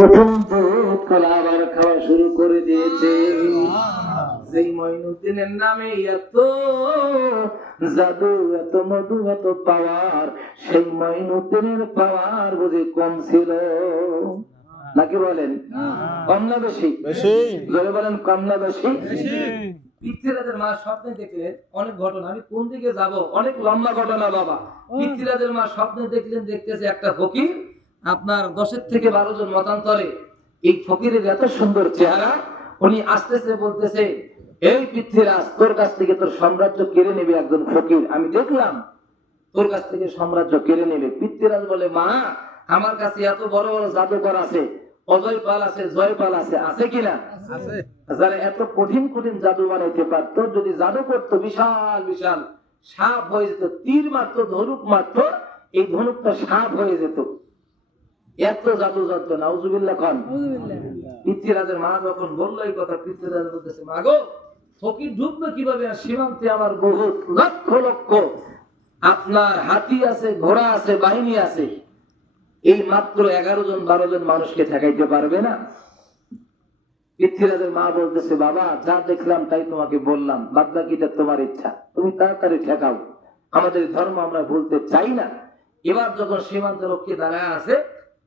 প্রথম দুধ কলা আবার খাওয়া শুরু করে দিয়েছে। সেই মঈনুদ্দিনের নামে এত জাদু, এত মধু, এত পাওয়ার, সেই মঈনুদ্দিনের পাওয়ার বুঝি কম ছিল নাকি বলেন? কম না বেশি? জোরে বলেন, কম না বেশি? পৃথ্বীরাজের মা স্বপ্নে দেখলেন অনেক ঘটনা, আমি কোন দিকে যাব, অনেক লম্বা ঘটনা বাবা। পৃথ্বীরাজের মা স্বপ্নে দেখলেন, দেখতেছে একটা ফকির, আপনার 10 থেকে 12 জন মতান্তরে। এই ফকিরের এত সুন্দর চেহারা, উনি আসতেছে বলতেছে, এই পৃথ্বীরাজ, তোর কাছ থেকে তোর সাম্রাজ্য কেড়ে নেবে একজন ফকির, আমি দেখলাম তোর কাছ থেকে সাম্রাজ্য কেড়ে নেবে। পৃথ্বীরাজ বলে, মা আমার কাছে এত বড় বড় জাদুকর আছে, অজয় পাল আছে, জয় পাল আছে, আছে কিনা? যারা এত কঠিন কঠিন জাদু বানাইতে পারত, যদি জাদু করতো বিশাল বিশাল সাপ হয়ে যেত, তীর মারত, ধনুক মারত, এই ধনুকটা সাপ হয়ে যেত, এত জাদু জানতো। নাউজুবিল্লাহ খান। পৃথ্বীরাজের মা যখন বললো এই কথা, পৃথ্বীরাজ বলতেছে, মা গো, ফকির ঢুকবে কিভাবে? আর সীমান্তে আমার বহুত লক্ষ লক্ষ আপনার হাতি আছে, ঘোড়া আছে, বাহিনী আছে, এই মাত্র 11 জন 12 জন মানুষকে ঠেকাইতে পারবে না। পৃথ্বীরাজের মা বলতেছে, বাবা যা দেখলাম তাই তোমাকে বললাম, বাদ বাকিটা তোমার ইচ্ছা, তুমি তাড়াতাড়ি ঠেকাও, আমাদের ধর্ম আমরা ভুলতে চাই না। এবার যখন সীমান্ত রক্ষী দাঁড়ায় আছে,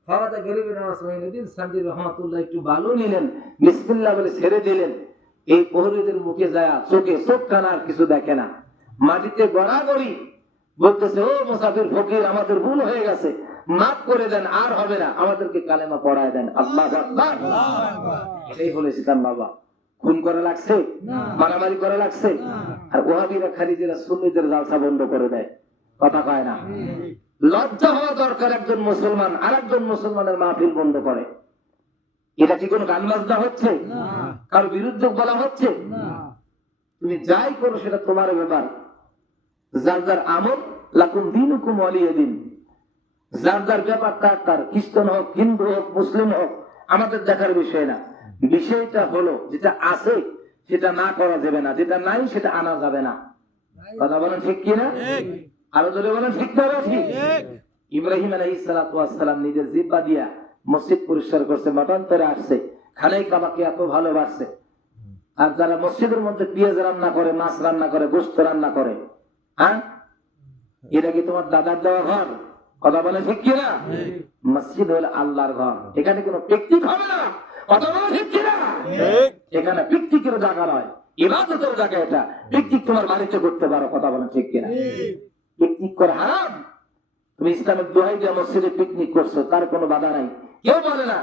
ফারাদা গরিবের নামাজ মঈনুদ্দিন সান্দি রহমাতুল্লাহ একটু বালু নিলেন, বিসমিল্লাহ বলে ছেড়ে দিলেন। এই প্রহরীদের মুখে যায় চোখে চোখ কানা আর কিছু দেখে না, মাটিতে গড়াগড়ি বলতেছে, ও মুসাফির ফকির, আমাদের ভুল হয়ে গেছে, মাফ করে দেন, আর হবে না, আমাদেরকে কালেমা পড়ায় দেন। আল্লাহু আকবার। এটাই হলো ইসলাম বাবা। খুন করা লাগছে, মারামারি করা লাগছে, আর ওয়াহাবিরা খারিজিরা সুন্নিদের জালসা বন্ধ করে দেয়, কথা কয় না। লজ্জা হওয়া দরকার একজন মুসলমান আরেকজন মুসলমানের মাহফিল বন্ধ করে। এটা কি কোনো গান বাজনা হচ্ছে? কারো বিরুদ্ধে বলা হচ্ছে? তুমি যাই করো সেটা তোমার ব্যাপার। যার যার আমল, লাকুম দীনুকুম ওয়ালিয়া দিন। যার যার ব্যাপার তার তার, খ্রিস্টান হোক, হিন্দু হোক, মুসলিম হোক, আমাদের দেখার বিষয় না। বিষয়টা হলো যেটা আছে সেটা না করা যাবে না, যেটা নাই সেটা আনা যাবে না। কথা বলেন ঠিক কিনা? আরো জোরে বলেন ঠিক না? ঠিক। ইব্রাহিম আলাইহিস সালাতু ওয়াস সালাম নিজের জিহ্বা দিয়া মসজিদ পরিষ্কার করছে, মতান্তরে আসছে, খানায় কাবাকে এত ভালোবাসছে। আর যারা মসজিদের মধ্যে পেঁয়াজ রান্না করে, মাছ রান্না করে, গোশত রান্না করে, হ্যাঁ, এটা কি তোমার দাদার দেওয়া ঘর? কথা বলে ঠিক কিনা? মসজিদ হলো আল্লাহর ঘর, এখানে কোনো পিকনিক হবে না। কথা বলে ঠিক কিনা? এখানে পিকনিকের জায়গা নয়, ইবাদতের জায়গা এটা। পিকনিক তোমার বাড়িতে করতে পারো, কথা বলে ঠিক কিনা? পিকনিক করা হারাম। তুমি ইসলামের দোহাই দিয়ে মসজিদে পিকনিক করছো, তার কোনো বাধা নাই, কেউ বলে না।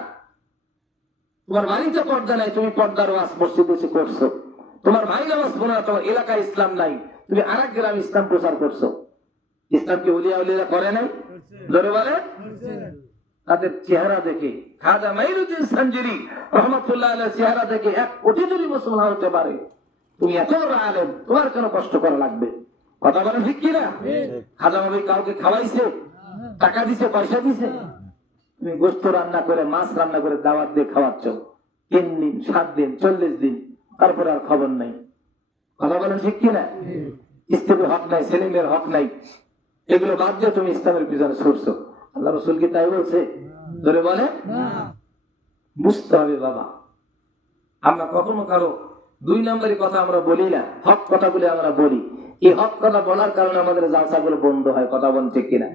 তোমার বাড়িতে পর্দা নাই, তুমি পর্দার ওয়াজ মসজিদে এসে করছো। তোমার ভাই নামাজ পড়ে না, তোমার এলাকায় ইসলাম নাই, তুমি আরেক গ্রামে ইসলাম প্রচার করছো। ইসলামকে ওলিয়া উলিয়া করে নাই? জোরে বলে। তাদের চেহারা দেখে, খাজা মাইনুদ্দিন সানজিরি রহমাতুল্লাহ আলাইহির চেহারা দেখে 1 কোটি যদি মুসলমান হতে পারে, তুমি এত বড় আলেম, তোমার কেন কষ্ট করা লাগবে? কথা বলেন ঠিক কিনা? খাজা নবী কাউকে খাওয়াইছে, টাকা দিছে, পয়সা দিছে? তুমি গোশত রান্না করে, মাছ রান্না করে দাওয়াত দিয়ে খাওয়াচ্ছ, 3 দিন, 7 দিন, 40 দিন, তারপরে আর খবর নাই। কথা বলেন ঠিক কিনা? স্ত্রীর হক নাই, ছেলে মেয়ের হক নাই, এগুলো বাদ দিয়ে তুমি ইসলামের পিছনে ছুটছো। আল্লাহ রাসূল কি তাই বলছে? ধরে বলে বুঝতে হবে বাবা। আমরা কখনো কারো 2 নম্বরই কথা আমরা বলি না, হক কথা বলে আমরা বলি। এই হক কথা বলার কারণে আমাদের জালসাগুলো বন্ধ হয়। কথা বলেন ঠিক কিনা?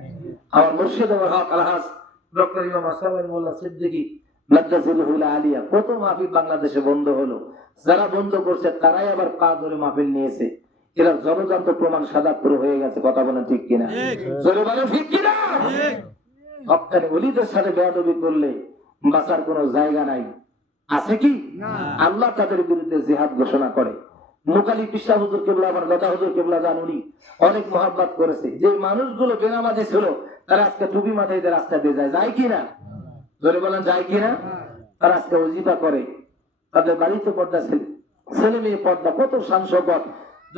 আমার মুর্শিদ আমার হক আলহাজ ডক্টর ইমাম আসাদুল মোল্লা সিদ্দিকী মাদ্রাসাতুল আলিয়া কত মাহফিল বাংলাদেশে বন্ধ হলো। যারা বন্ধ করছে তারাই আবার পা ধরে মাহফিল নিয়েছে। এরা জনজান্ত প্রমাণ সাদাপুর হয়ে গেছে। কথা বলেন ঠিক কিনা? জোরে বলেন ঠিক কিনা? হক্কানি ওলিদের সাথে বেয়াদবি করলে বাঁচার কোনো জায়গা নাই, আছে কি? আল্লাহ তাদের বিরুদ্ধে জিহাদ ঘোষণা করে। মুকালি পিসা হুজুর কেবলা, আমার দাদা হুজুর কেবলা জানুনি অনেক মহাব্বত করেছে। যে মানুষগুলো বেনামাজি ছিল তারা আজকে টুপি মাথায় দিয়ে রাস্তা দিয়ে যায়, যায় কিনা? জোরে বলেন যায় কিনা? তারা আজকে ওজিফা করে, তাদের বাড়িতে পর্দা, ছেলে মেয়ে পর্দা, কত শানসপদ।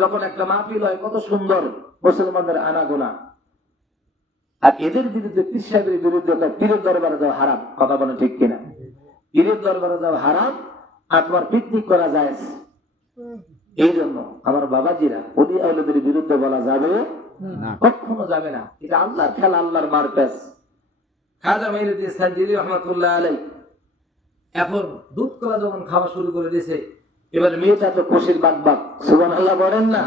যখন একটা মাহফিল হয় কত সুন্দর, মুসলমানদের আনাগোনা। আর এদের বিরুদ্ধে, পীর সাহেবের বিরুদ্ধে পীরের দরবারে যাওয়া হারাম। কথা বলেন ঠিক কিনা? পীরের দরবারে যাওয়া হারাম, আর তোমার পিকনিক করা যায়। এই জন্য আমার বাবাজিরা, ওলিয়া আউলিয়াদের বিরুদ্ধে বলা যাবে না, কখনো যাবে না। এটা আল্লাহর খেলা, আল্লাহর মারপ্যাচ। খাজা মাইনুদ্দিন সানজিরি রহমাতুল্লাহ আলাইহি এখন দুধ কলা যখন খাওয়া শুরু করে দিয়েছে, এবার মেয়েটা তো খুশির বাগবাগ, সুবহানাল্লাহ বলেন না।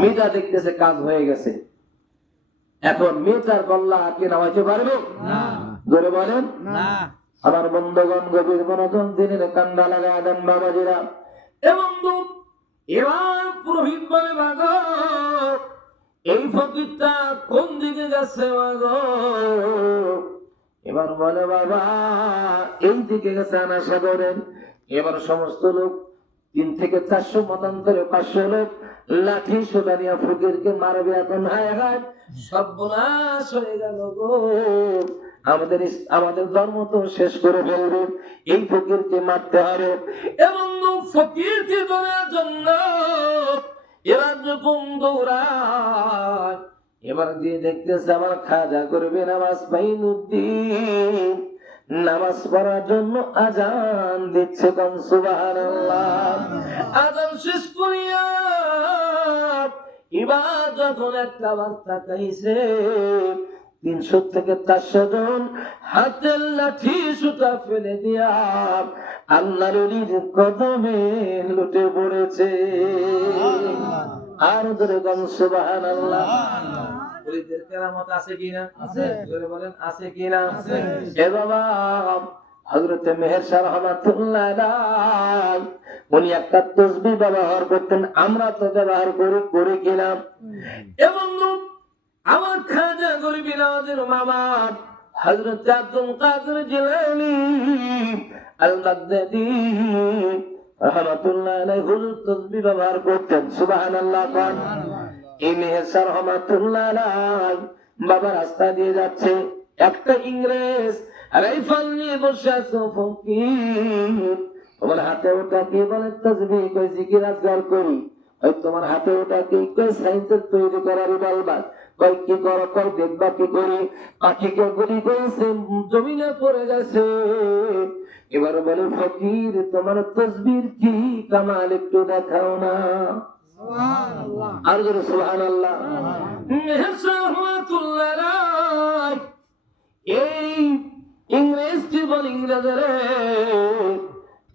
মেয়েটা দেখতেছে কাজ হয়ে গেছে, এখন মেয়েটার গল্লা কে নামাইতে পারবে? জোরে বলেন। আমার বন্ধুগণ, গভীর মনোযোগ দিনের কান্না লাগায় দেন বাবাজিরা। এবং এবার পুরোহিত বলে, মাগো এই ফকিরটা কোন দিকে গেছে মাগো? এবার বলে, বাবা এই দিকে গেছে আনাসা করেন। এবার সমস্ত লোক 3 থেকে 400 মতান্তরে 500 লোক লাঠি সোটা নিয়ে ফকিরকে মারবে। এখন হায় হায় সর্বনাশ হয়ে গেল গো, আমাদের ধর্ম তো শেষ করে ফেলবে, এই ফকিরকে মারতে হবে। এবং ফকিরকে ধরার জন্য এবার যখন দৌড়ায়, এবার দিয়ে দেখতেছে আমার খাজা করবে নামাজ পাইনুদ্দিন নামাজ পড়ার জন্য আজান দিচ্ছে, কোন সুবহানাল্লাহ। আজান শেষ করিয়া এবার যখন একটা বার্তা চাইছে, 300 থেকে 400 জন হাতের লাঠি সুতা ফেলে দিয়া আল্লাহর ওলির কদমে লুটে পড়েছে। আর ধরে কোন সুবহানাল্লাহ। ওলিদের কেরামত আছে কিনা? আছে। জোরে বলেন আছে কিনা? আছে। এ বাবা, হযরত মেহের শাহ রাহমাতুল্লাহ আলাইহি উনি একটা তাসবিহ ব্যবহার করতেন, আমরা তো ব্যবহার করি কিনা? এবং আমার খাজা গরিব নওয়াজের মামা হযরত আব্দুল কাদের জিলানী আল বাগদাদী রাহমাতুল্লাহ আলাইহি হুজুর তাসবিহ ব্যবহার করতেন, সুবহানাল্লাহ। এই মেহের শাহ রাহমাতুল্লাহ আলাইহি বাবা রাস্তা দিয়ে যাচ্ছে, একটা ইংরেজ রাইফেল নিয়ে বসে আছে। ফকির, তোমার হাতে ওটা কি? বলে তাসবিহ। কই জিকির আজকার করি। ওই তোমার হাতে ওটা কি? কই সাইন্সের তৈরি করা রিভলভার। কই কি করো? কই দেখবা কি করি? পাখিকে গুলি করেছে, জমিনে পড়ে গেছে। এবার বলে, ফকির তোমার তাসবিহর কি কামাল একটু দেখাও না। সুবহানাল্লাহ। আর জোরে সুবহানাল্লাহ। মেহের শাহ রাহমাতুল্লাহ আলাইহি এই ইংরেজকে বলে, ইংরেজরে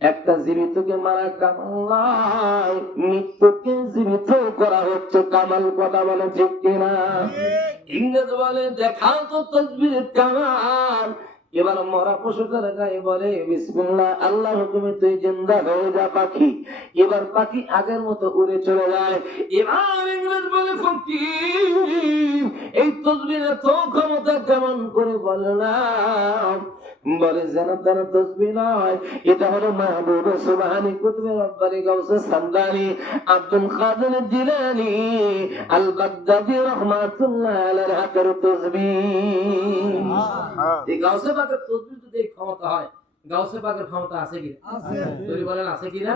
একটা জীবিতকে মারা কামাল নাই, মৃত্যুকে জীবিত করা হচ্ছে কামাল। কথা বলে ঠিক কিনা? ইংরেজ বলে, দেখাও তো তাসবিহের কামাল। এবার মরা পশুটার গায়ে বলে, বিসমিল্লাহ, আল্লাহর হুকুমে তুই জিন্দা হয়ে যা পাখি। এবার পাখি আগের মতো উড়ে চলে যায়। এবার ইংরেজ বলে, ফকির এই তাসবিহের তো ক্ষমতা কেমন করে বললাম? বলে, যেন তেন তাসবিহ নয়, এটা হলো মাহবুব সুবহানী কুতুবে রব্বানি গাউসে সামদানি আব্দুল কাদের জিলানী আল বাগদাদী রাহমাতুল্লাহ আলাইহির হাতের তাসবিহ। এই গাউসে পাকের তাসবিহ যদি ক্ষমতা হয়, গাউসে পাকের ক্ষমতা আছে কি? আছে। যদি বলেন আছে কি না?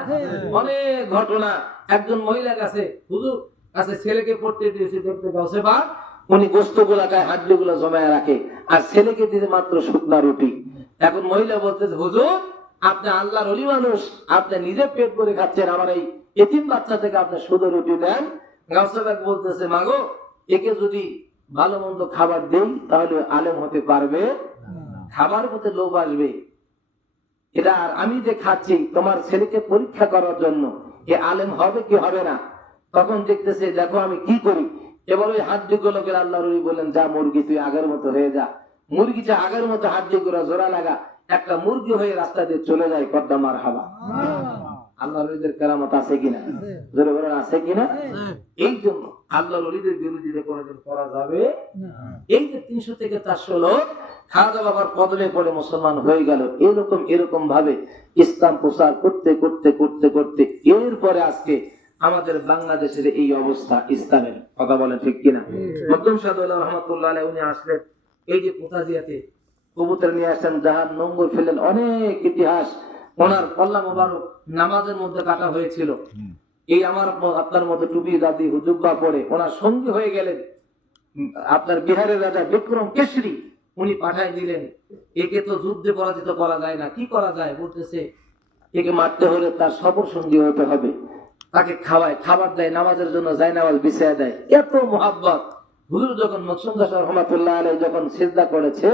অনেক ঘটনা। একজন মহিলা কাছে হুজুর কাছে ছেলেকে পড়তে দিয়েছে, দেখতে গাউসে পাক উনি গোশতগুলা গায়ে হাড্ডিগুলো জমায় রাখে, আর ছেলেকে দিতে মাত্র শুকনা রুটি। এখন মহিলা বলতেছে, হুজুর আপনি আল্লাহর ওলি মানুষ, আপনি নিজে পেট করে খাচ্ছেন, আমার এই এতিম বাচ্চা থেকে আপনি শুধু রুটি দেন। গাউসে পাক বলতেছে, মাগো একে যদি ভালো মন্দ খাবার দেই তাহলে আলেম হতে পারবে? খাবার প্রতি লোভ আসবে। এটা আর আমি যে খাচ্ছি তোমার ছেলেকে পরীক্ষা করার জন্য, এ আলেম হবে কি হবে না? তখন দেখতেছে, দেখো আমি কি করি। এবার ওই হাড্ডিগুলোকে আল্লাহর ওলি বলেন, যা মুরগি তুই আগের মতো হয়ে যা। মুরগিটা আগের মতো হাড্ডিগুলো জোড়া লাগা, একটা মুরগি হয়ে রাস্তা দিয়ে চলে যায়। কদ্দা মারহাবা। আল্লাহর ওলিদের কেরামত আছে কিনা? জোরে বলেন আছে কিনা? এই জন্য আল্লাহর ওলিদের বিরোধিতা কোনোদিন করা যাবে না। এই যে 300 থেকে 400 লোক খাজা বাবার কদমে পড়ে মুসলমান হয়ে গেল, এরকম ভাবে ইসলাম প্রচার করতে করতে করতে করতে এরপরে আজকে আমাদের বাংলাদেশের এই অবস্থা ইসলামের। কথা বলেন ঠিক কিনা? মকদুম সাদুল্লাহ রহমাতুল্লাহ আলাইহি উনি আসলেন, এই যে পোতাজিয়াতে কবুতর নিয়ে আসেন, জাহাজ নোঙ্গর ফেলেন, অনেক ইতিহাস। ওনার কল্লা মোবারক নামাজের মধ্যে কাটা হয়েছিল। এই আমার আপনার মতো টুপি দাদি হুজুব্বা পড়ে ওনার সঙ্গী হয়ে গেলেন আপনার বিহারের রাজা বিক্রম কেশরী। উনি পাঠাই দিলেন, একে তো যুদ্ধে পরাজিত করা যায় না, কি করা যায়? বলতেছে, একে মারতে হলে তার সফর সঙ্গী হতে হবে। তাকে খাওয়ায়, খাবার দেয়, নামাজের জন্য জায়নামাজ বিছায়া দেয়, এত মোহাব্বত। হুজুর যখন মকসুম দাস রহমাতুল্লাহ আলাইহি যখন সিজদা করেছে,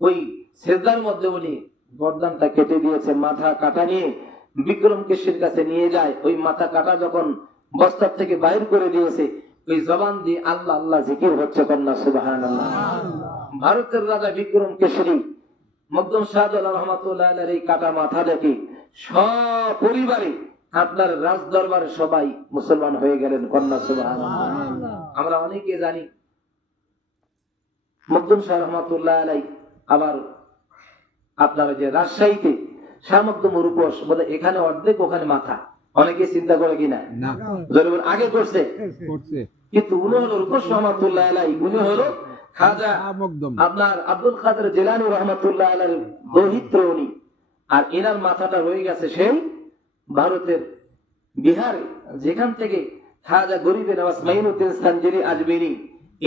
ওই সিজদার মধ্যে উনি গর্দানটা কেটে দিয়েছে, মাথা কাটা নিয়ে বিক্রম কেশরীর কাছে নিয়ে যায়। ওই মাথা কাটা যখন বস্তা থেকে বাইর করে দিয়েছে, ওই জবান দিয়ে আল্লাহ আল্লাহ জিকির হচ্ছে, কন্যা সুবহানাল্লাহ। ভারতের রাজা বিক্রম কেশরী মকদুম শাহজালাল রহমাতুল্লাহ আলাইহির এই কাটা মাথা দেখে সপরিবারে আপনার রাজ দরবারে সবাই মুসলমান হয়ে গেলেন, কন্যা সুবহানাল্লাহ। আমরা অনেকে জানি মকদুম শাহ রহমাতুল্লাহ আলাইহি আবার আপনার যে রাজশাহীতে শাহ মকদুম রূপস বলে, এখানে অর্ধেক ওখানে মাথা। অনেকে চিন্তা করে কিনা? আগে করছে, কিন্তু উনি হলো রূপস রহমাতুল্লাহ আলাইহি, উনি হলো খাজা আপনার আব্দুল কাদের জিলানী রহমাতুল্লাহ আলাইহির দৌহিত্র উনি। আর এনার মাথাটা রয়ে গেছে সেই ভারতের বিহারে, যেখান থেকে খাজা গরিবে নওয়াজ মাইনুদ্দিন সানজিরি আজমিরি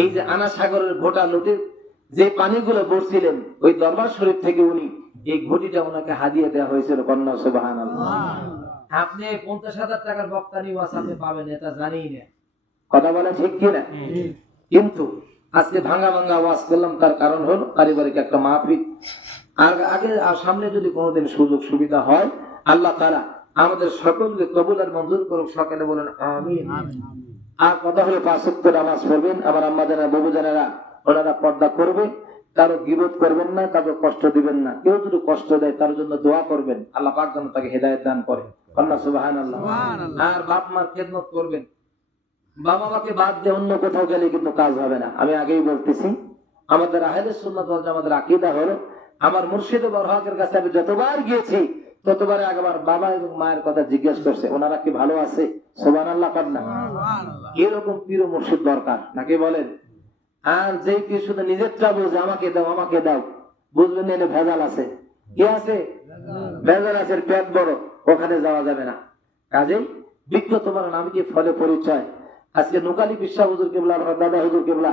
এই যে আনা সাগরের ঘোটা লুটের যে পানিগুলো বসছিলেন, ওই দরবার শরীফ থেকে উনি এই ঘটিটা ওনাকে হাদিয়া দেওয়া হয়েছিল, কন্যা সুবহানাল্লাহ। আপনি 50,000 টাকার বক্তানি ওয়াজ আপনি পাবেন, এটা জানি না, কথা বলে ঠিক কিনা? কিন্তু আজকে ভাঙা ভাঙা ওয়াজ করলাম, তার কারণ হলো পারিবারিক একটা মাহফিল। আর আগে আর সামনে যদি কোনোদিন সুযোগ সুবিধা হয়, আল্লাহ তাআলা আমাদের সকলকে কবুল আর মঞ্জুর করুক, সকলে বলেন আমিন। আর কথা হলো 5 ওয়াক্ত নামাজ পড়বেন। আমার আম্মা জানেরা, বাবু জানেরা, ওনারা পর্দা করবে, কারো গীবত করবেন না, কারো কষ্ট দিবেন না। কেউ যদি কষ্ট দেয় তার জন্য দোয়া করবেন, আল্লাহ পাক যেন তাকে হেদায়েত দান করে, কন্যা সুবহানাল্লাহ। আর বাপ মার খেদমত করবেন। বাবা মাকে বাদ দিয়ে অন্য কোথাও গেলে কিন্তু কাজ হবে না। আমি আগেই বলতেছি, আমাদের আহলে সুন্নাত ওয়াল জামাতের আকীদা হলো, আমার মুর্শিদ বরহাকের কাছে আমি যতবার গিয়েছি ততবারে আগেবার বাবা এবং মায়ের কথা জিজ্ঞেস করছে, ওনারা কি ভালো আছে? সুবহানাল্লাহ কন্যা। এরকম পীর মুর্শিদ দরকার, নাকি বলেন? আর যে কি শুধু নিজেরটা বুঝে আমাকে দাও আমাকে দাও, বুঝবেন এনে ভেজাল আছে। কি আছে? ভেজাল আছে, পেট বড়, ওখানে যাওয়া যাবে না। কাজেই বৃক্ষ তোমার নাম কি ফলে পরিচয়। আজকে নোকালি বিশ্বাস হুজুর কেবলা, দাদা হুজুর কেবলা,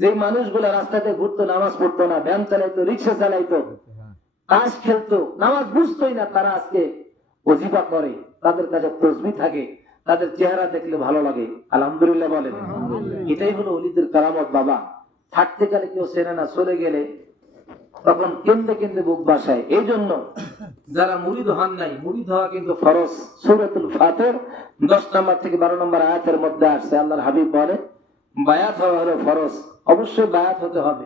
যে মানুষগুলা রাস্তাতে ঘুরতো, নামাজ পড়তো না, ভ্যান চালাইতো, রিক্সা চালাইতো, তাস খেলতো, নামাজ বুঝতোই না, তারা আজকে ওজিফা করে, তাদের কাছে তসবিহ থাকে, তাদের চেহারা দেখলে ভালো লাগে। আলহামদুলিল্লাহ বলেন। এটাই হলো ওলিদের কারামত। বাবা থাকতে গেলে কেউ চেনে না, চলে গেলে তখন কেন্দ্রে কেন্দ্রে বুক বাসায়। এই জন্য যারা মুরিদ হন নাই, মুরিদ হওয়া কিন্তু ফরজ। সূরাতুল ফাতির 10 নম্বর থেকে 12 নম্বর আয়াতের মধ্যে আসছে, আল্লাহর হাবিব বলে বায়াত হওয়া হলো ফরজ। অবশ্যই বায়াত হতে হবে।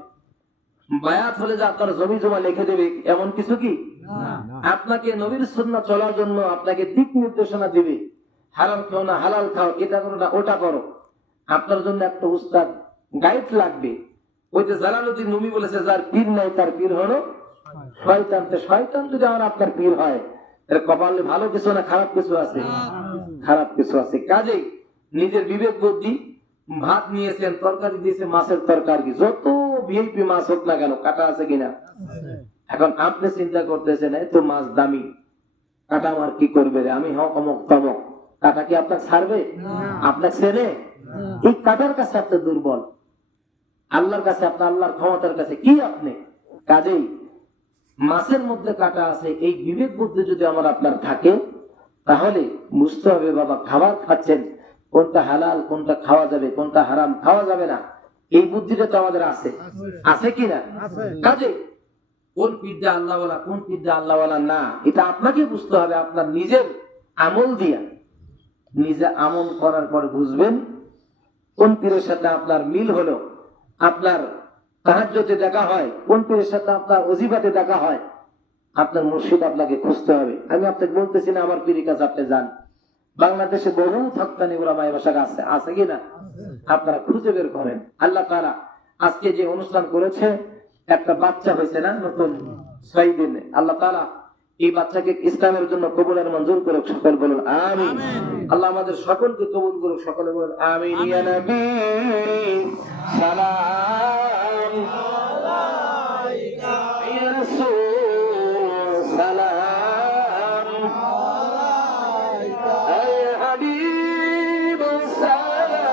বায়াত হলে যে আপনার জমি জমা লিখে দেবে এমন কিছু কি? আপনাকে নবীর সুন্নাহ চলার জন্য আপনাকে দিক নির্দেশনা দিবে। হারাম খাও না, হালাল খাও, এটা করো না, ওটা করো। আপনার জন্য একটা উস্তাদ গাইড লাগবে। ওই যে জালালউদ্দিন রুমি বলেছে, যার পীর নাই তার পীর হলো শয়তান। তো শয়তান যদি আমার আপনার পীর হয়, এর কপালে ভালো কিছু না খারাপ কিছু আছে? খারাপ কিছু আছে। কাজেই নিজের বিবেক বুদ্ধি, ভাত নিয়েছেন, তরকারি দিয়েছে মাছের তরকারি, যত ভিআইপি মাছ হোক না কেন, কাটা আছে কিনা? এখন আপনি চিন্তা করতেছেন এই তো মাছ দামি, কাটা আমার কি করবে রে, আমি হক অমক তমক, কাটা কি আপনাকে ছাড়বে? আপনাকে ছেড়ে? এই কাটার কাছে আপনি দুর্বল, আল্লাহর কাছে আপনার, আল্লাহর ক্ষমতার কাছে কি আপনি? কাজেই মাছের মধ্যে কাটা আছে, এই বিবেক বুদ্ধি যদি আমার আপনার থাকে, তাহলে বুঝতে হবে বাবা খাবার খাচ্ছেন, কোনটা হালাল, কোনটা খাওয়া যাবে, কোনটা হারাম খাওয়া যাবে না, এই বুদ্ধিটা তো আমাদের আছে। আছে কিনা? কাজে কোন পীরটা আল্লাহওয়ালা, কোন পীরটা আল্লাহওয়ালা না, এটা আপনাকে বুঝতে হবে। আপনার নিজের আমল দিয়া, নিজে আমল করার পর বুঝবেন কোন পীরের সাথে আপনার মিল হলো। আপনার তাহাজ্জুদে দেখা হয়, কোন পীরের সাথে আপনার ওজিফাতে দেখা হয়, আপনার মুর্শিদ আপনাকে খুঁজতে হবে। আমি আপনাকে বলতেছি না আমার পীরের কাছে আপনি যান। বাংলাদেশে বহু হক্কানি উলামা মাশায়েখ আছে, আছে কিনা? আপনারা খুঁজে বের করেন। আল্লাহ তাআলা আজকে যে অনুষ্ঠান করেছে, একটা বাচ্চা হয়েছে না নতুন 6 দিনে, আল্লাহ তাআলা এই বাচ্চাকে ইসলামের জন্য কবুল আর মঞ্জুর করুক। সকল বলুন আমিন। আল্লাহ আমাদের সকলকে কবুল করুক। সকলে বলুন আমিন। ইয়া নবী সালাম আলাইকা, ইয়া রাসূল সালাম আলাইকা, ইয়া হাবিব সালাম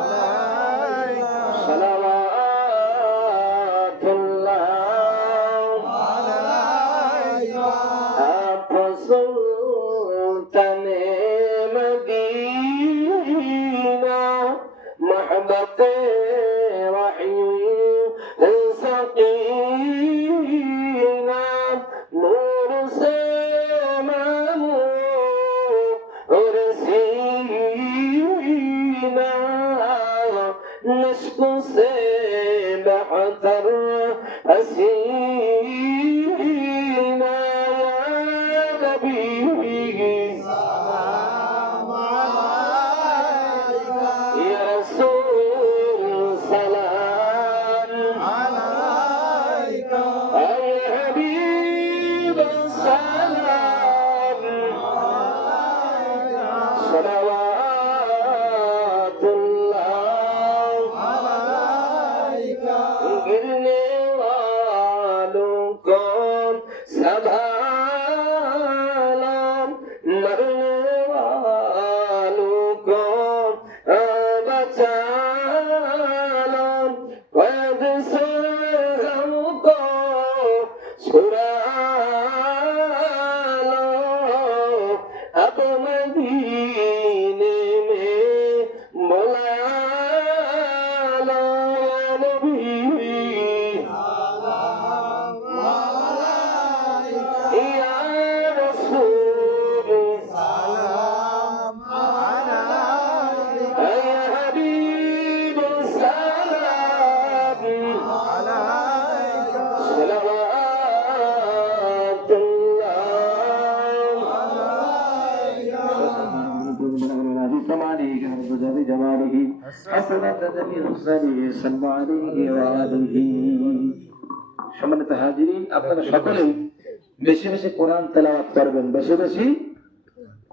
আলাইকা, সালাওয়াতুল্লাহ আলাইকা, সুলতানে মদিনা, محبت وحی سيدنا يا نبي سلام عليك يا رسول سلام عليك يا حبيب سلام عليك صلوات الله عليك गिरने वालों को संभाला मरने वालों को बचाना कैद से हमको छुड़ा लो अब मदीने में बुला लो या नबी या रसूल सलाम अलैक या हबीब सलाम अलैक সম্মানিত হাজিরিন, আপনারা সকলেই বেশি বেশি কোরআন তেলাওয়াত করবেন, বেশি বেশি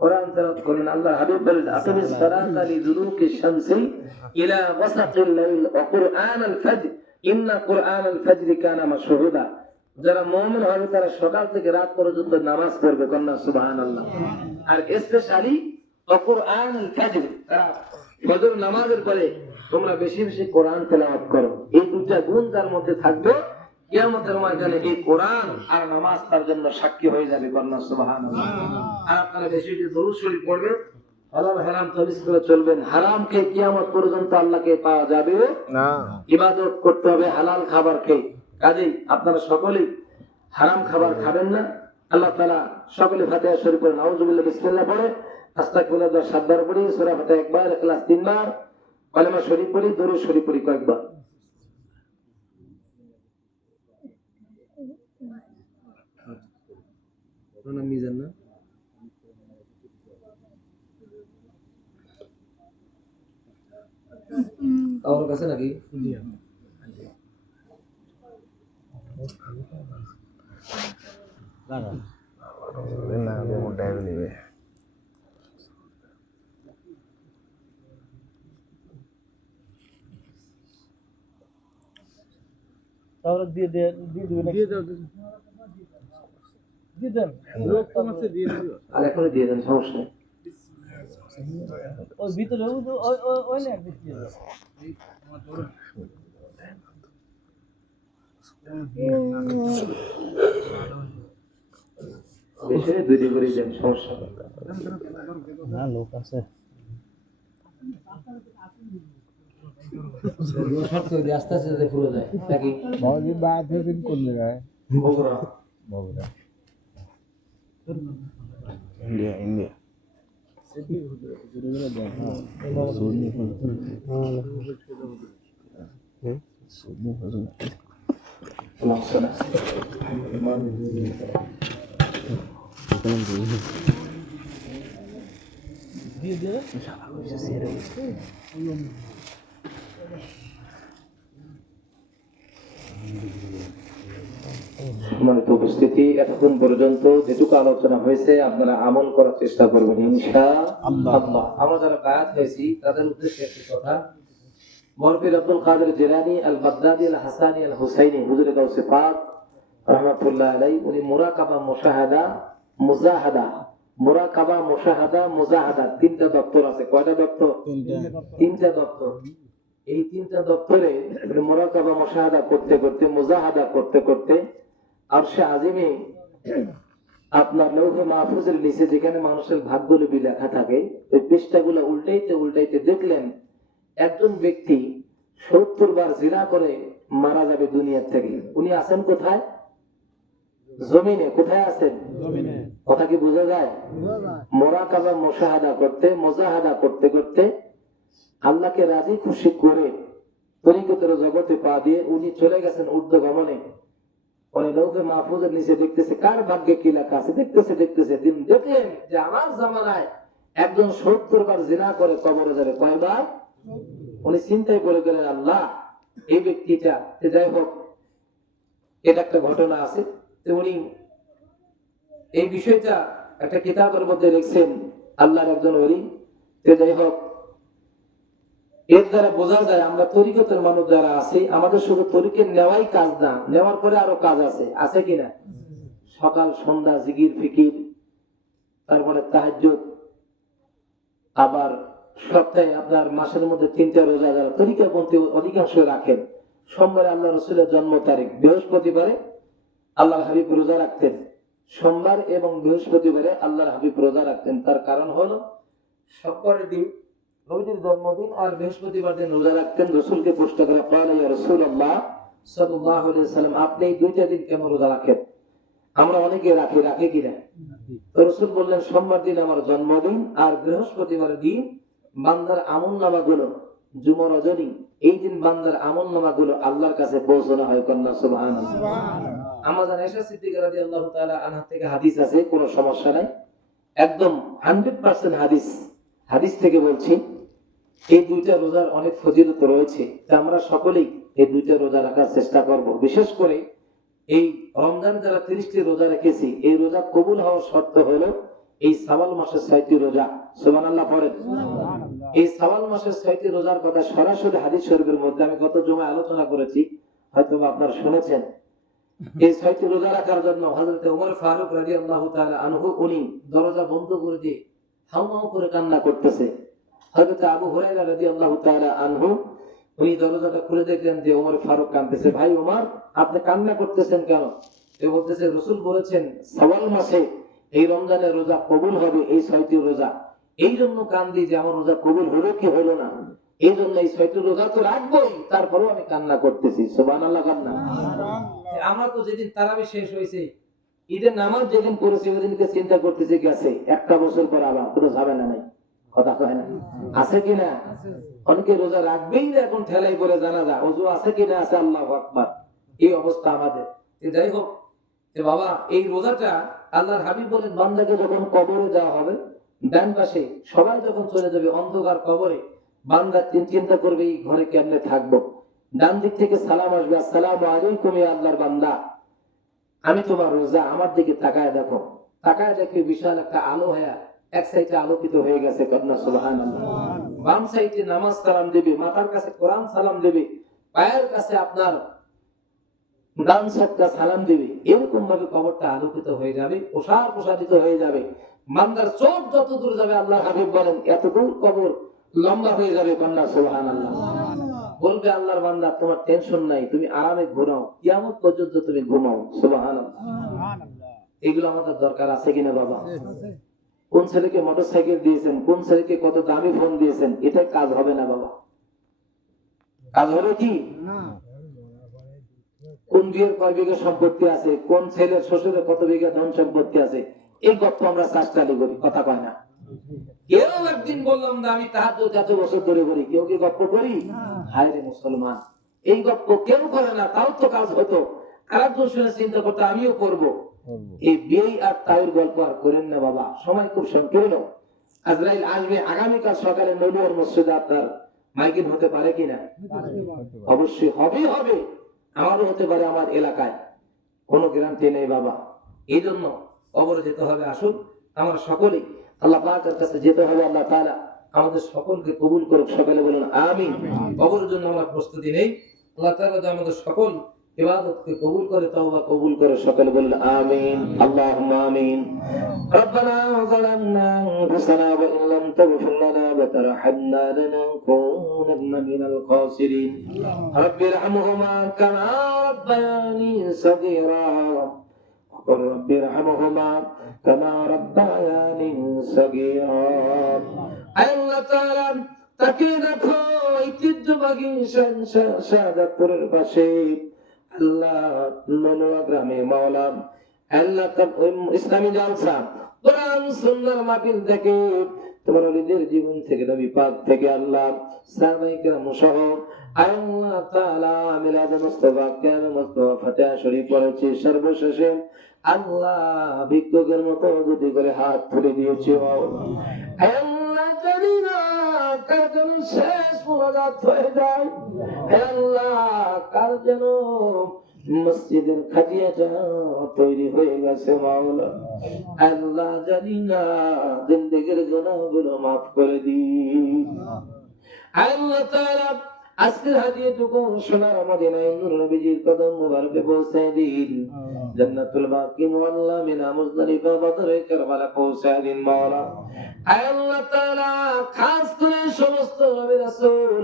কোরআন তেলাওয়াত করুন। আল্লাহ হাবিব বলেন আকিমিস সালাতা লিদুলুকি শামসি ইলা ওয়াসাতিল লাইল ওয়া কুরআনাল ফাজর ইন্না কুরআনাল ফাজরি কানা মাশহুদা। যারা মুমিন হবে তারা সকাল থেকে রাত পর্যন্ত নামাজ পড়বে, কন্যা সুবহানাল্লাহ। আর স্পেশালি ওয়া কুরআনাল ফাজর, ফজর নামাজের পরে তোমরা বেশি বেশি কোরআন তেলাওয়াত করো। এই দুইটা গুণ যার মধ্যে থাকবে, কিয়ামতের ময়দানে এই কোরআন আর নামাজ তার জন্য সাক্ষী হয়ে যাবে, কন্যা সুবহানাল্লাহ। আর আপনারা বেশি বেশি দরুদ শরীফ পড়বেন, হালাল হারাম তামিজ করে চলবেন। হারামকে কিয়ামত পর্যন্ত আল্লাহকে পাওয়া যাবে না, ইবাদত করতে হবে হালাল খাবার খেয়ে। কাজেই আপনারা সকলেই হারাম খাবার খাবেন না। আল্লাহ তাআলা সকলে ফাতিহা শরীফ পড়ে, নাউযুবিল্লাহ, বিসমিল্লাহ পড়ে, আস্তাগফিরুল্লাহ 7 বার পড়ি, সূরা ফাতিহা একবার, ইখলাস 3 বার, কালেমা শরীফ পড়ি, দরুদ শরীফ পড়ি কয়েকবার। নাম মিজান না আমার কাছে নাকি আর এখন দিয়ে দেন, সমস্যা নেই। ওই ভিতরে ওই না বেশি দুই করে দেন, সমস্যা না, লোক আছে আস্তে আস্তে পুরো যায় নাকি কোন জায়গায় इंडिया इंडिया সম্মানিত উপস্থিতি, এতক্ষণ পর্যন্ত যেটুকু আলোচনা হয়েছে আপনারা আমল করার চেষ্টা করবেন ইনশাআল্লাহ। আমরা যারা বায়াত হয়েছি তাদের উদ্দেশ্যে একটি কথা। মরফির আব্দুল কাদের জিলানী আল বাগদাদি আল হাসানি আল হুসাইনি হুজুরে গাউসে পাক রাহমাতুল্লাহ আলাইহি, উনি মুরাকাবা, মুশাহাদা, মুজাহাদা, মুরাকাবা, মুশাহাদা, মুজাহাদা তিনটা দপ্তর আছে। কয়টা দপ্তর? তিনটা দপ্তর। এই তিনটা দপ্তরে মুরাকাবা, মুশাহাদা করতে করতে, মুজাহাদা করতে করতে আরশে আজিমে আপনার লৌহে মাহফুজের নিচে যেখানে মানুষের ভাগ্যলিপি লেখা থাকে, ওই পৃষ্ঠাগুলো উল্টাইতে উল্টাইতে দেখলেন একজন ব্যক্তি 70 বার জিনা করে মারা যাবে দুনিয়া থেকে। উনি আছেন কোথায়? জমিনে। কোথায় আছেন? জমিনে। কথা কি বোঝা যায়? মুরাকাবা, মুশাহাদা করতে, মুজাহাদা করতে করতে আল্লাহকে রাজি খুশি করে তরিকতের জগতে পা দিয়ে উনি চলে গেছেন ঊর্ধ্বগমনে। উনি লৌহে মাহফুজের নিচে দেখতেছে কার ভাগ্যে কি লেখা আছে, দেখতেছে তিনি দেখলেন যে আমার জামানায় একজন 70 বার জিনা করে কবরে যাবে। কয়বার? উনি চিন্তায় পড়ে গেলেন, আল্লাহ এই ব্যক্তিটা, যাই হোক এটা একটা ঘটনা আছে। উনি এই বিষয়টা একটা কিতাবের মধ্যে লিখছেন, আল্লাহর একজন ওলি। যাই হোক, এর দ্বারা বোঝা যায় আমরা তরিকতের মানুষ যারা আছি, আমাদের শুধু তরিকে নেওয়াই কাজ না, নেওয়ার পরে আরো কাজ আছে কিনা? সকাল সন্ধ্যা জিকির ফিকির, তারপরে তাহাজ্জুদ, আবার সপ্তাহে আপনার মাসের মধ্যে 3টা রোজা যারা তরিকাপন্থী অধিকাংশ রাখেন। সোমবারে আল্লাহ রসুলের জন্ম তারিখ, বৃহস্পতিবারে আল্লাহর হাবিব রোজা রাখতেন। সোমবার এবং বৃহস্পতিবারে আল্লাহর হাবিব রোজা রাখতেন। তার কারণ হলো সোমবারের দিন নবীজির জন্মদিন আর বৃহস্পতিবার দিন রোজা রাখতেন। রসুলকে প্রশ্ন করা, ক্বালা ইয়া রাসূলুল্লাহ সাল্লাল্লাহু আলাইহি ওয়াসাল্লাম, আপনি এই 2টা দিন কেন রোজা রাখেন? আমরা অনেকে রাখে কিনা? তো রসুল বললেন, সোমবার দিন আমার জন্মদিন আর বৃহস্পতিবার দিন বান্দার আমলনামাগুলো, জুমা রজনী, এই দিন বান্দার আমলনামাগুলো আল্লাহর কাছে পৌঁছানো হয়। কন্যা সুবহানাল্লাহ। আমাদের আয়েশা সিদ্দিকা রাদিয়াল্লাহু তাআলা আনহা থেকে হাদিস আছে, কোনো সমস্যা নাই, একদম 100% হাদিস থেকে বলছি। এই 2টা রোজার অনেক ফজিলত রয়েছে, তা আমরা সকলেই এই 2টা রোজা রাখার চেষ্টা করব। বিশেষ করে এই রমজান যারা 30টি রোজা রেখেছি, এই রোজা কবুল হওয়ার শর্ত হলো এই শাওয়াল মাসের 6টি রোজা। সুবহানাল্লাহ পড়েন। এই শাওয়াল মাসের 6টি রোজার কথা সরাসরি হাদিস শরীফের মধ্যে আমি গত জুমায় আলোচনা করেছি, হয়তো আপনারা শুনেছেন। এই 6টি রোজা রাখার জন্য হযরত ওমর ফারুক রাদিয়াল্লাহু তাআলা আনহু উনি দরজা বন্ধ করে দিয়ে হাউমাউ করে কান্না করতেছে। হযরত আবু হুরায়রা রাদিয়াল্লাহু তাআলা আনহু উনি দরজাটা খুলে দেখলেন যে ওমর ফারুক কাঁদতেছে। ভাই ওমর, আপনি কান্না করতেছেন কেন? সে বলতেছে, রাসূল বলেছেন শাওয়াল মাসে এই রমজানের রোজা কবুল হবে, এই 6টি রোজা, এই জন্য কান্দি যে আমার রোজা কবুল হলো কি হলো না। এই জন্য এই 6টি রোজা তো রাখবোই, তারপরেও আমি কান্না করতেছি। সুবহানাল্লাহ। কান্না আমরা তো যেদিন তারাবি শেষ হয়েছে, ঈদের নামাজ যেদিন পড়েছি, ওই দিনকে চিন্তা করতেছি গেছে একটা বছর পর আবার কোনো ঝামেলা নাই। কথা কয় না? আছে কিনা? অনেকে রোজা রাখবেই না, এখন ঠেলাই করে জানাজা, ওযু আছে কিনা? আছে। আল্লাহু আকবার। এই অবস্থা আমাদের। যাই হোক, যে বাবা এই রোজাটা আল্লাহর হাবিব বলেন, বান্দাকে যখন কবরে দেওয়া হবে, ডান পাশে সবাই যখন চলে যাবে অন্ধকার কবরে, বান্দা চিন্তা করবে এই ঘরে কেমনে থাকবো। ডান দিক থেকে সালাম আসবে, আসসালামু আলাইকুম ইয়া আল্লাহর বান্দা, আমি তোমার রোজা, আমার দিকে তাকায় দেখো। তাকায় দেখে বিশাল একটা আলো হয়ে এক সাইডে আলোকিত হয়ে গেছে। কন্যা সুবহানাল্লাহ। বাম সাইডে নামাজ সালাম দেবে, মাথার কাছে কোরআন সালাম দেবে, পায়ের কাছে আপনার ডান সাইডটা সালাম দেবে। এরকম ভাবে কবরটা আলোকিত হয়ে যাবে, প্রসারিত হয়ে যাবে। বান্দার চোখ যত দূর যাবে, আল্লাহর হাবিব বলেন এত দূর কবর লম্বা হয়ে যাবে। কন্যা সুবহানাল্লাহ। বলবে আল্লাহর বান্দা, তোমার টেনশন নাই, তুমি আরামে ঘুমাও, কিয়ামত পর্যন্ত তুমি ঘুমাও। সুবহানাল্লাহ। এগুলো আমাদের দরকার আছে কিনা বাবা? কোন ছেলেকে মোটরসাইকেল দিয়েছেন, কোন ছেলেকে কত দামি ফোন দিয়েছেন, এটা কাজ হবে না বাবা। কাজ হবে কি? কোন বিয়ের কয় বিঘা সম্পত্তি আছে, কোন ছেলের শ্বশুরের কত বিঘা ধন সম্পত্তি আছে, এই গপ্প আমরা চাষটালি করি। কথা কয় না? কেউ একদিন বললাম না আমি তাহাজ্জুদ এত বছর ধরে করি, কেউ কি গপ্প করি? হায় রে মুসলমান, এই গপ্প কেউ করে না, তাও তো কাজ হতো। আরেকজন শুনে চিন্তা করতে আমিও করবো। এই বিয়ে আর তাইর গল্প আর করেন না বাবা, সময় খুব সংকীর্ণ। আজরাইল আসবে আগামীকাল সকালে নবুয়ার মসজিদে, আপনার মাইকিং হতে পারে কিনা? অবশ্যই হবে। আমারও হতে পারে, আমার এলাকায় কোনো গ্যারান্টি নেই বাবা। এই জন্য কবরে যেতে হবে। আসুন আমরা সকলেই আল্লাহ পাকের কাছে যেতে হবে। আল্লাহ তাআলা আমাদের সকলকে কবুল করুক। সকালে বলুন আমিন। কবরের জন্য আমরা প্রস্তুতি নেই। আল্লাহ তাআলা যেন আমাদের সকল ইবাদতকে কবুল করে, তওবা কবুল করে। সকালে বলুন আমিন। আল্লাহুম্মা আমিন। রব্বানা যালামনা আনফুসানা ওয়া ইন লাম তাগফির লানা ওয়া তারহামনা লানাকুনান্না মিনাল খাসিরিন। রাব্বিরহামহুমা কামা রাব্বায়ানি সাগীরা। رب ارحمهما كما ربياني صغيرا। আল্লাহ তাআলা তাকে দেখো ঐতিহ্যবাহী শাহাদাতপুরের পাশে আল্লাহ নলুয়া গ্রামে মাওলা আল্লাহ ইসলামী জালসা কোরআন সুন্নাহর মাহফিল থেকে, তোমার ওলিদের জীবন থেকে, নবী পাক থেকে, আল্লাহ সাহাবায়ে কেরাম সহ আল্লাহ তাআলা মিলাদ মুস্তাফা কেন মুস্তাফা ফাতিহা শরীফ পড়েছি সর্বশেষে আল্লাহ ভিক্ষুকের মতো দুটি করে হাত তুলে দিয়েছে আল্লাহ জানি না কার যেন শেষ মুনাজাত হয়ে যায় আল্লাহ কার যেন মসজিদের খাটিয়াটা তৈরি হয়ে গেছে মাওলা আল্লাহ জানি না জিন্দেগির গুনাহগুলো মাফ করে দিন আল্লাহ তাআলা আজকের হাদিয়াটুকু সোনার মদিনায় নূর নবীজির কদম মুবারকে পৌঁছায় দিন জান্নাতুল বাকি মুআল্লা মিনা মুজদালিফা বদরে কারবালা পৌঁছায় দিন মাওলা আল্লাহ তাআলা খাস করে সমস্ত নবী রাসূল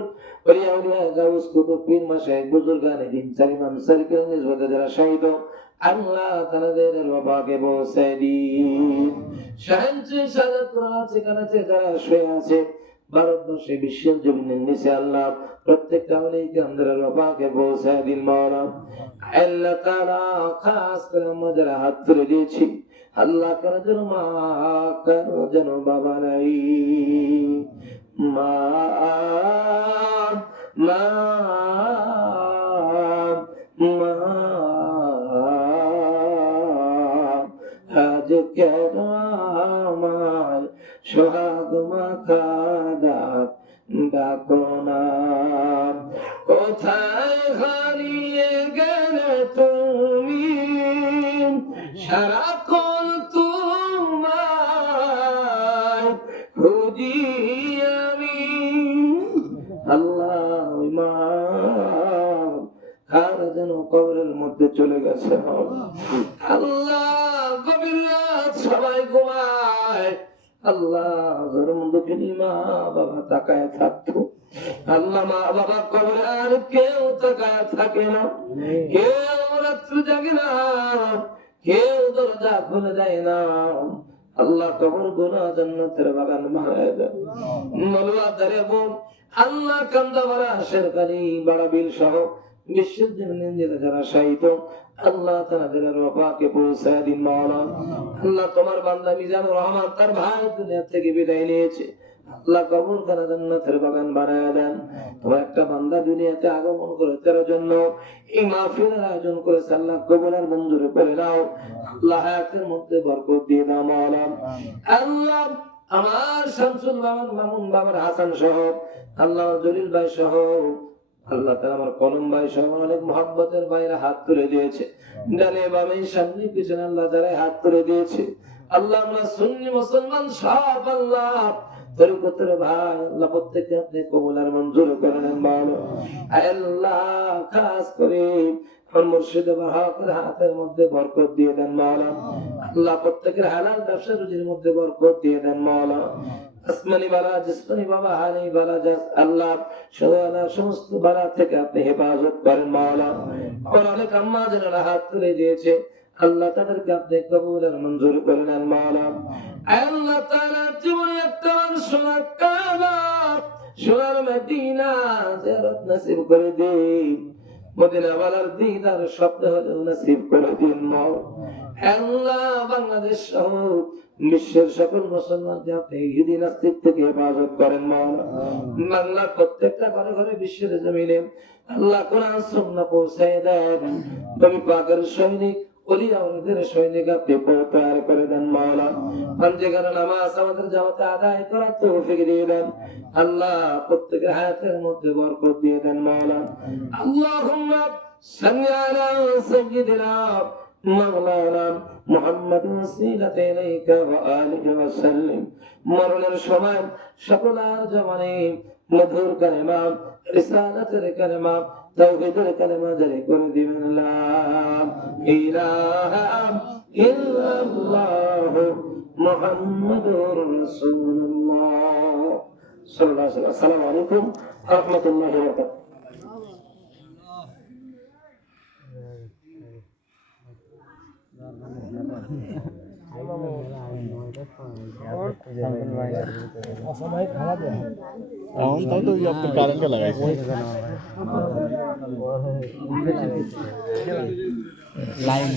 ওলিয়া উলিয়া গাউস কুতুব পীর মাশায়েখ বুজুর্গানে দিন সালিম আনসারীকে নিসবতে যারা শহীদ আল্লাহ তাআলাদের রবাকে পৌঁছায় দিন শাহানশাহ সাদাত কোরআন ঠিকানাতে যারা শুয়ে আছে ভারতবর্ষে বিশ্বের জমিনের নিচে আল্লাহ প্রত্যেকটা ওলিকে আমাদের রবাকে পৌঁছায় দিন মাওলা আল্লাহ তাআলা খাস করে আমরা যারা হাত তুলে দিয়েছি আল্লাহ কারো যেন মা কারো যেন বাবা নাই মা মা মা আজ কেন আমার সোহাগ মাখা ডাক ডাকো না কোথায় হারিয়ে গেলে তুমি সারাক্ষণ তোমার খুঁজি আমি আল্লাহ মা কার যেন কবরের মধ্যে চলে গেছে আল্লাহ গভীর রাত সবাই ঘুমায় আল্লাহ ঘরের মধ্যে মা বাবা তাকায় থাকতো আল্লাহ মা বাবা কবরে আর কেউ তাকায় থাকে না কেউ রাত্র জাগে না কেউ দরজা খুলে দেয় না আল্লাহ কবর গুনা জান্নাতের বাগান বানায় দেয় মলুয়া দারেবো আল্লাহ কান্দা বাড়া শেরকানি বাড়া বিল সহ বিশ্বের জমিনে যারা শাহিদ আল্লাহ তাআলাদের রবাকে পৌঁছায় দিন মাওলা আল্লাহ তোমার বান্দা মিজানুর রহমান তার ভাই দুনিয়া থেকে বিদায় নিয়েছে আল্লাহ কবর খানা জান্নাতের বাগান বানায় দেন তোমার একটা বান্দা দুনিয়াতে আগমন করে তার জন্য এই মাহফিলের আয়োজন করেছে আল্লাহ কবুল আর মঞ্জুর করে নাও আল্লাহ হায়াতের মধ্যে বরকত দিয়ে দাও মাওলা আল্লাহ আমার শামসুল বাবার মামুন বাবার হাসান সহ আল্লাহ জলিল ভাই সহ আল্লাহ তাআলা আমার কলম ভাই সহ অনেক মহব্বতের ভাইরা হাত তুলে দিয়েছে ডানে বামে সামনে পিছনে আল্লাহ যারা হাত তুলে দিয়েছে আল্লাহ আমরা সুন্নি মুসলমান সব আল্লাহ তরিকতের ভাই আল্লাহ প্রত্যেককে আপনি কবুল আর মঞ্জুর করে নেন মাওলা আল্লাহ খাস করে মুর্শিদ বাহাকের হাতের মধ্যে বরকত দিয়ে দেন মাওলা আল্লাহ প্রত্যেকের হালাল ব্যবসা রুজির মধ্যে বরকত দিয়ে দেন মাওলা আসমানি বালা জিসমানি বাবা হানি বালা জাস আল্লাহ সমস্ত বালা থেকে আপনি হেফাজত করেন মাওলা আর অনেক আম্মা যারা হাত তুলে দিয়েছে আল্লাহ তাদেরকে আপনি কবুল আর মঞ্জুর করে নেন মাওলা আল্লাহ তাআলা জীবনে একটা সোনার কাবা সোনার মদিনা জিয়ারত নসিব করে দিন মদিনা ওয়ালার দিদার শব্দ হলো নসিব করে দিন মাওলা আল্লাহ বাংলাদেশ সহ বিশ্বের সকল মুসলমানদের আপনি ইহুদি নাস্তিক থেকে হেফাজত করেন মাওলা বাংলার প্রত্যেকটা ঘরে ঘরে বিশ্বের জমিনে আল্লাহ কোরআন সুন্নাহ পৌঁছায় দেন নবী পাকের সৈনিক ওলিয়া ওলিদের সৈনিক আপনি তৈরি করে দেন মাওলা পাঁচবার নামাজ আমাদের জামাতে আদায় করার তৌফিক দিয়ে দেন আল্লাহ প্রত্যেকের হায়াতের মধ্যে বরকত দিয়ে দেন মাওলা আল্লাহুম্মা সাল্লি আলা সাইয়্যিদিনা মাওলানা মুহাম্মাদ ওয়াসিলাতা ইলাইকা ওয়া আলিহি ওয়া সাল্লিম মরণের সময় সকলার জমানে মধুর কালেমা রিসালাতের কালেমা তাওহীদের কালেমা জারি করে দিবেন লা ইলাহা ইল্লাল্লাহ মুহাম্মাদুর রাসূলুল্লাহ সাল্লাল্লাহু আলাইহি ওয়াসাল্লাম। আসসালামু আলাইকুম ওয়া রাহমাতুল্লাহি ওয়া বারাকাতুহু। हम तो ये अब कारण का लगाए लाइन